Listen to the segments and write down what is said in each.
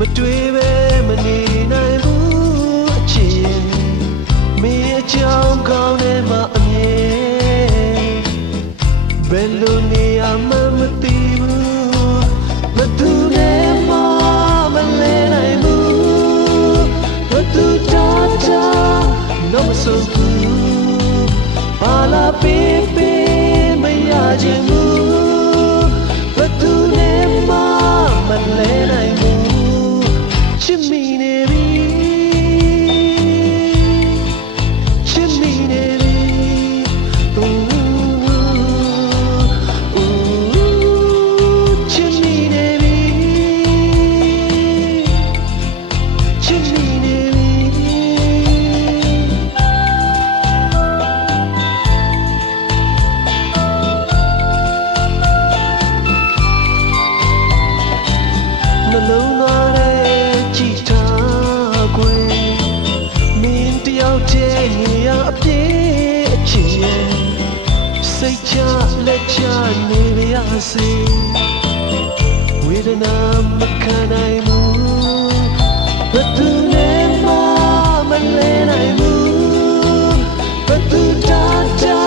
မနေနိုင်ဘူးအချစ်မင်းအကြောင်းကောင်းနေမှအမြဲဘယ်လိုနေရမှမသိဘူးမသူနဲ့မှမလဲနိုင်ဘူးမသူတာတာတော့မဆုံးဘူးဘာလာပေးပေးမရခြင်း င်းတယောက်တည်းနေရအပြည့်အချင်ရဲ့စိတ်ချလက်ချနေပါရစေဝေဒနာမခံနိုင်ဘူးဘယ်သူနဲ့မှမလဲနိုင်ဘူးဘယ်သူတာတာ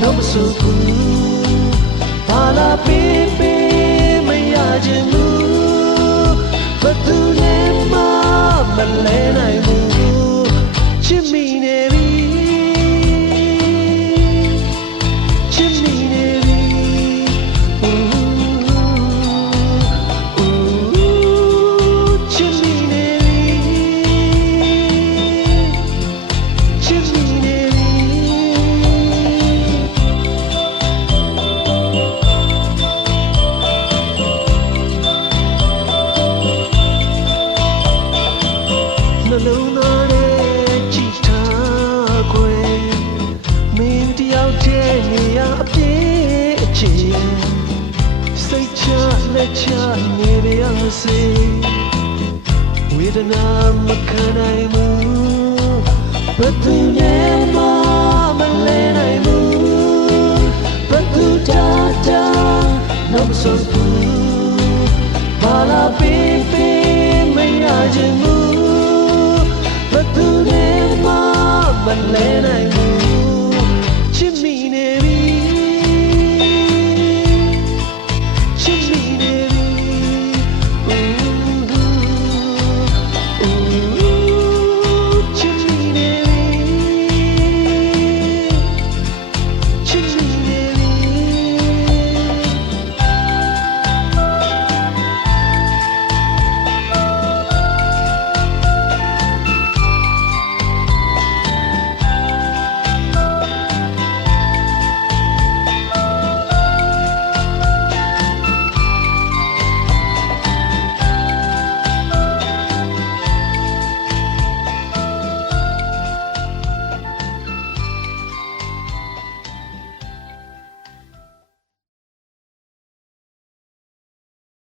တော့မဆိုဘူးဘာလာပေးပေးမရခြင်း ချလက်ချငယ်ပြရစေဝေဒနာမခံနိုင်ဘူးဘယ်သူနဲ့မှမလဲနိုင်ဘူးဘယ်သူတာတာနောက်ဆုံးဘူးဘာလာပေးပေးမရခြင်းဘူးဘယ်သူနဲ့မှမလဲနိုင်